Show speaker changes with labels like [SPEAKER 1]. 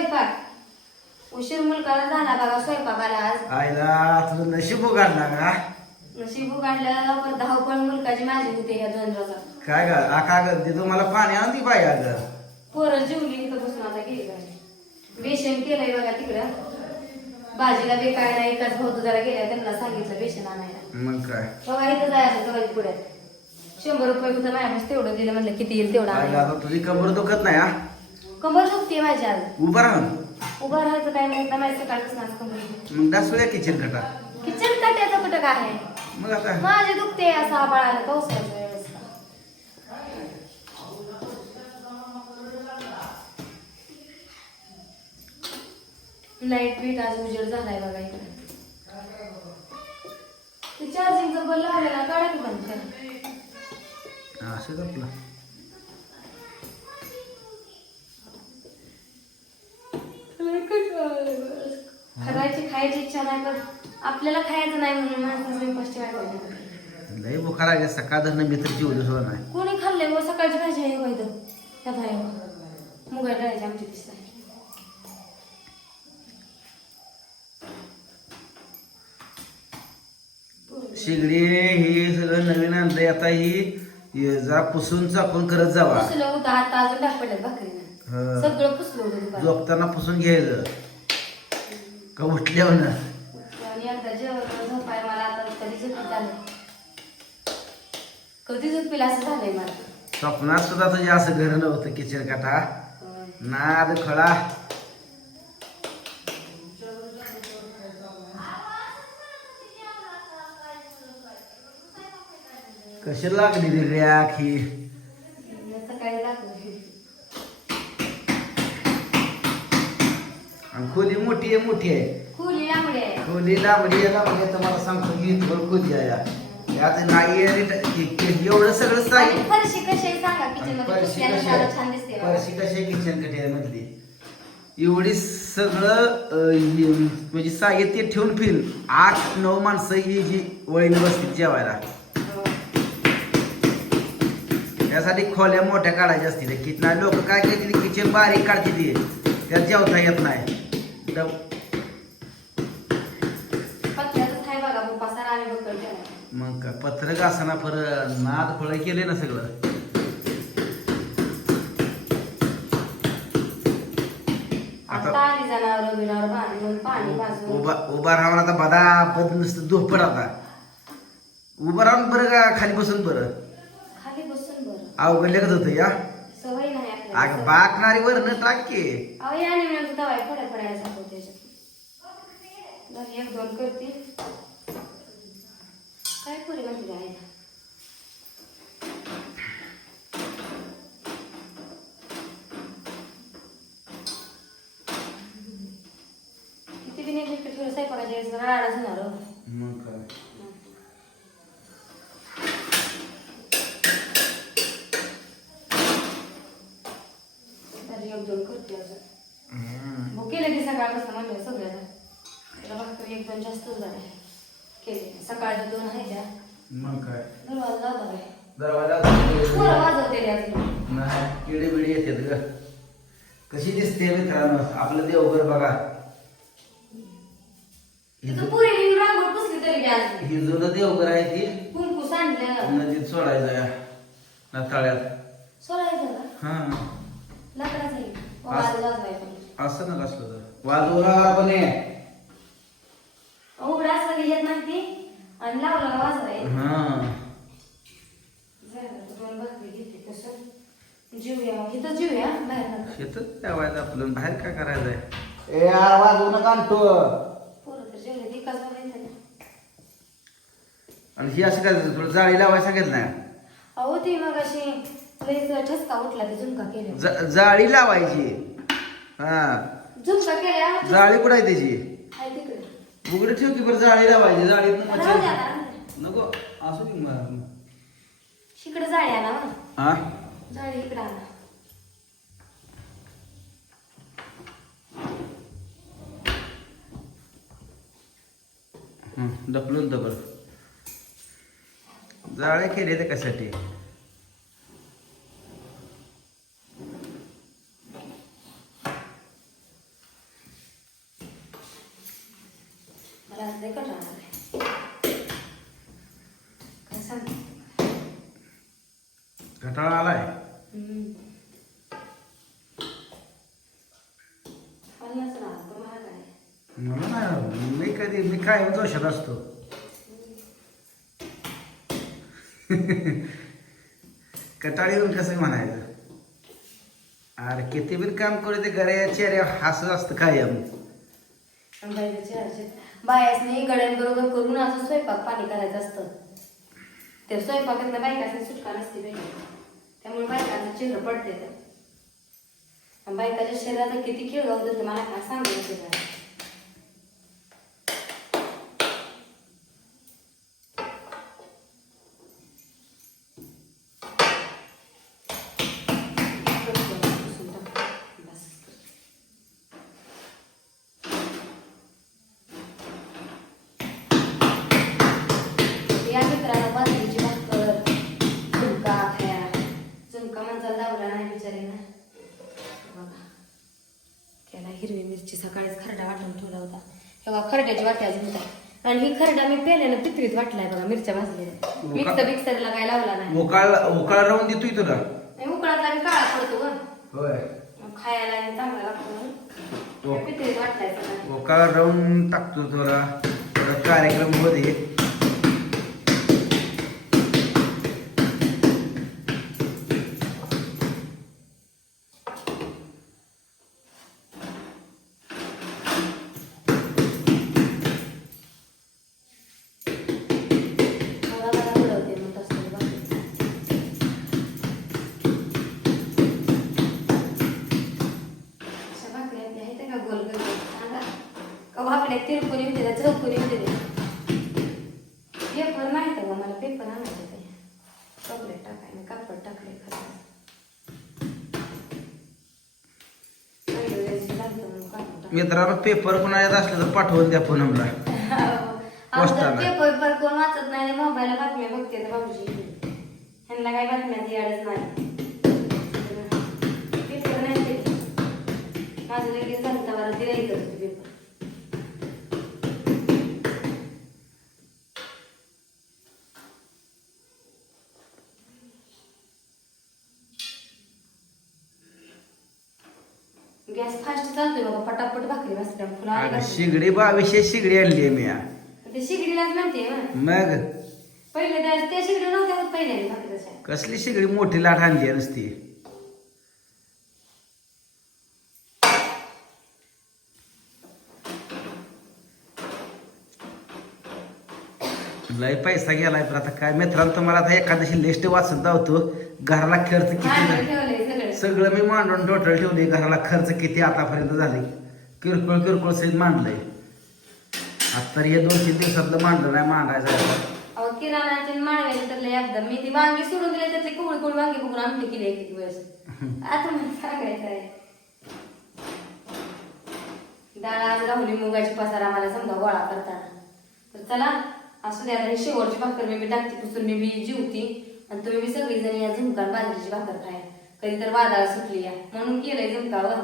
[SPEAKER 1] स्वयंपाक. उशीर मुलगाला झाला बघा स्वयंपाकाला आज.
[SPEAKER 2] आईला तुझं नशीब काढला का
[SPEAKER 1] नशीब काढलं पण धावपळ मुलगाची माझी होते या दोन रोजात
[SPEAKER 2] काय ग आका ग? ते तुम्हाला पाणी आणती पाहिजे अगं
[SPEAKER 1] पोरं जेवली इथं बसून आता गेली बेसन केलंय बघा तिकडं. भाजीला बे काय नाही एकाच भाऊ जरा गेल्या त्यांना सांगितलं बेसन आणायला.
[SPEAKER 2] मग काय?
[SPEAKER 1] बघा इथं जायचं सगळ्या पुढे. शंभर रुपये होतं माझ्या तेवढं दिलं म्हणलं किती येईल तेवढं
[SPEAKER 2] आईला
[SPEAKER 1] आणायला.
[SPEAKER 2] आता तुझी कंबर दुखत नाही हा?
[SPEAKER 1] कंबर दुखते माझी आज
[SPEAKER 2] उभा राहून.
[SPEAKER 1] उभं राहायचं काय नाही माझ्या सकाळच माझं कंबर.
[SPEAKER 2] मग किचन कटा.
[SPEAKER 1] किचन काट्याचं कुठं काय? आहे
[SPEAKER 2] मग आता?
[SPEAKER 1] माझे दुखते असं पावसाच्या वेळेस. लाइट बीट आज उजेड झालाय बघा इकडे. ते चार्जिंगचं बल लावलेला काढा की बंद करा.
[SPEAKER 2] आपलं
[SPEAKER 1] खायची खायची इच्छा नाही पण आपल्याला खायचं नाही म्हणून कष्ट वाटायचं
[SPEAKER 2] लय बुखार आहे सकाळ धरणं सुद्धा नाही.
[SPEAKER 1] कोणी खाल्लंय मग सकाळची भाजी आहे वैद मुगाच्या डाळीची आमची दिसत.
[SPEAKER 2] शिगडी ही सगळं नवीन आणलंय. आता ही जरा पुसून चापून करत जावा.
[SPEAKER 1] पुसलं होतं आता अजून भाकरीनं. सगळं पुसलं होतं दुपारी
[SPEAKER 2] झोपताना पुसून घ्यायचं. का उठल्यावर ना
[SPEAKER 1] आणि एकदा जेवण झोपाय मला आता कधी झोपीत झालं कधी झोपील असं झालंय मला?
[SPEAKER 2] स्वप्नात सुद्धा तुझे असं घर नव्हतं किचन काटा. नाद खळा. कशी लागली रे रॅक ही
[SPEAKER 1] सकाळी लागलं
[SPEAKER 2] आणि खोली मोठी आहे मोठी आहे.
[SPEAKER 1] खुली लांबडी आहे.
[SPEAKER 2] खोली लांबडी आहे लांबडी आहे तर मला सांगतो मी थोडं खोली आहे. या. यात नाही आहे हे- हे- एवढं सगळं
[SPEAKER 1] आणि
[SPEAKER 2] साहित्य
[SPEAKER 1] फरशी कशी आहे सांगा किचनमध्ये?
[SPEAKER 2] कशी आहे?
[SPEAKER 1] छान दिसते बघा.
[SPEAKER 2] परशी कशी आहे किचन कट्यामधली एवढी सगळं अं, हे, म्हणजे साहित्य ठेवून फिर. आठ नऊ माणसं ही जी वळीने बसतील जेवायला. त्यासाठी खोल्या मोठ्या काढायच्या असतील. किचन लोक काय करतील? किचन बारीक काढतील ते. त्यात जेवता येत नाही. मग काय पत्र घासना पर नाद फळ केले ना सगळं. उभा उभा राहून आता बदा पद नुसतं धोपड आता. उभं राहून बरं का खाली बसून बरं?
[SPEAKER 1] खाली बसून बरं.
[SPEAKER 2] अवघडल्यागत होतं या. अग बाकणारी वर न टाक की.
[SPEAKER 1] अहो या निमित्त दवाई फड्या पडायला जातो त्याच्यात. एक दोन करते काय पुरी म्हणते आहे? किती बी नीट ठेवलं स्वयंपाकाच्या वेळेस राडाच होणार हो.
[SPEAKER 2] मग काय
[SPEAKER 1] तर एक दोन करते अजून
[SPEAKER 2] हम्म.
[SPEAKER 1] मग केले सकाळपासून म्हणलं सगळ्याला त्याला भाकर एक दोन जास्तच झाले. केले. सकाळच्या दोन आहे त्या.
[SPEAKER 2] मग काय?
[SPEAKER 1] दरवाजा जातो आहे
[SPEAKER 2] दरवाजा
[SPEAKER 1] पोरं वाजवते रे अजून
[SPEAKER 2] नाही किडे बिडे येतात ग. कशी दिसते मित्रांनो आपलं देवघर बघा. ही
[SPEAKER 1] तिथं
[SPEAKER 2] जु-
[SPEAKER 1] पुरी रांगोळ पुसली तरी बी अजून
[SPEAKER 2] जुनं देवघर आहे ती.
[SPEAKER 1] कुंकू सांडलं
[SPEAKER 2] नदीत सोडायचं या ना तळ्यात.
[SPEAKER 1] सोडायचं का?
[SPEAKER 2] हा.
[SPEAKER 1] लाकडाचं आहे. वाजवायचं वाजवायचं
[SPEAKER 2] असं नका असलं तर. वाजवणार पण आहे
[SPEAKER 1] उघडा असलं की येत नाही ती. आणि लावला का वाजवाय
[SPEAKER 2] हा.
[SPEAKER 1] झालं दोन भाकरी घेतली तसं. जीवया मग. इथं जीवया बाहेर
[SPEAKER 2] शेतात ठेवायचं आपलं. बाहेर काय करायचंय ए यार वाजवू नका आणतो
[SPEAKER 1] पोरं तर जेवले एकाच बघायचं
[SPEAKER 2] आणि ही असं काय थोडं जाळी लावायला सांगितलं नाही?
[SPEAKER 1] अहो ती मग अशी लईच ठसका उठला ती झुमका केल्या
[SPEAKER 2] जा- जाळी लावायची. हा.
[SPEAKER 1] झुमका केल्या.
[SPEAKER 2] जाळी कुठं आहे त्याची?
[SPEAKER 1] आहे तिकडे.
[SPEAKER 2] उघडे ठेव की बरं जाळी लावायची जाळीत
[SPEAKER 1] राहू द्या
[SPEAKER 2] मच्छर
[SPEAKER 1] आता.
[SPEAKER 2] नको. असू दे मग.
[SPEAKER 1] इकडे जाळी आणा.
[SPEAKER 2] हा?
[SPEAKER 1] जाळी इकडे आणा.
[SPEAKER 2] हं, डबल जाळे केले ते कशासाठी
[SPEAKER 1] की आज लय कंटाळा आलाय. काय सांग
[SPEAKER 2] घटाळा आलाय
[SPEAKER 1] ना
[SPEAKER 2] मला नाही मी कधी मी काय जोशात असतो? कटाळी येऊन कसं म्हणायचं? अरे किती बिन काम करू ते गड्याचे अरे हसत असतं कायम.
[SPEAKER 1] आणि गड्यां बरोबर गड्यांबरोबर करून अजून स्वयंपाक पाणी करायचं असतं. ते स्वयंपाकातल्या बायकासनी सुटका नसते बाई. त्यामुळे बायकाचं चेहरं पडते तर बायकाच्या शरीराचा किती खेळ होतो ते मला काय सांगायचं सकाळीच खरडा वाटून ठेवला होता. तेव्हा खरड्याची वाटी अजून काय आणि ही खरडा मी पेल्यानं पित्रीत वाटलाय बघा मिरच्या भाजलेल्या. मिक्सर मिक्सरला काय लावला नाही.
[SPEAKER 2] उकाळ उकाळ राहून देतोय तुला
[SPEAKER 1] आणि उकळातला मी काळा पडतो ग. खायला आणि चांगला लागतो
[SPEAKER 2] हो.
[SPEAKER 1] पित्रीत वाटलाय
[SPEAKER 2] उकाळ राहून टाकतो तुला थोडा कार्यक्रममध्ये
[SPEAKER 1] मला मला उडवते मग तसं बघ. अशा भाकऱ्या आपल्या आहेत का गोल गोल गोल? सांगा भाकऱ्या तिरपुरी होते का चौपुरी होते पेपर नाही तर मला पेपर आणायचे ते. चॉकलेट टाकायला कापड टाकले कापड टाकलं.
[SPEAKER 2] मित्रांनो पेपर कोणा येत असलं तर पाठवून द्या
[SPEAKER 1] आमचा
[SPEAKER 2] पोस्टाला.
[SPEAKER 1] पेपर पर कोण वाचत नाही मोबाईल बातम्या बघते तर भाऊजी. ह्यांना बातम्या नाही. पेपर नाही ते माझं लगेच झालं तर दिला इकडं पेपर. गॅस फास्ट चालतोय बाबा पटापट भाकरी वाचल्या फुलं आली
[SPEAKER 2] अगं
[SPEAKER 1] घातली.
[SPEAKER 2] शिगडी बावीसशे शिगडी आणली मी
[SPEAKER 1] ते शिगडीलाच म्हणते ना
[SPEAKER 2] मग?
[SPEAKER 1] पहिले त्या त्या शिगडी नव्हत्या होत पहिले भाकरीच्या.
[SPEAKER 2] कसली शिगडी? मोठी लाट आणली नसती. लय पैसा गेलाय पण आता काय? मित्रांनो तुम्हाला आता एखाद्याशी लिस्ट वाचत जावतो घराला खर्च किती
[SPEAKER 1] सगळं
[SPEAKER 2] मी मांडून टोटल ठेवले घराला खर्च किती आतापर्यंत झाले? किरकोळ किरकोळ सहित मांडलंय. आता हे दोन तीन दिवसातलं मांडलं नाही मांडायचं.
[SPEAKER 1] अहो किराणाचे माळव्याचे तर लय मी ती वांगी सोडून दिले त्यातली कुबळी कुबळी वांगी बघून आमटी केली एक एक वेळेस. आता मला सांगायचं आहे. डाळ आज राहुली मुगाची पसार आम्हाला समजा गोळा करताना. तर चला असू द्या आता ही शेवटची भाकर मी बी टाकते पुसून मी बी जीवती. आणि तुम्ही बी सगळी जण या झुमकार बाजरीची भाकर खाय. कधी तर वादळ सुटली या. म्हणून केलंय झुमकावर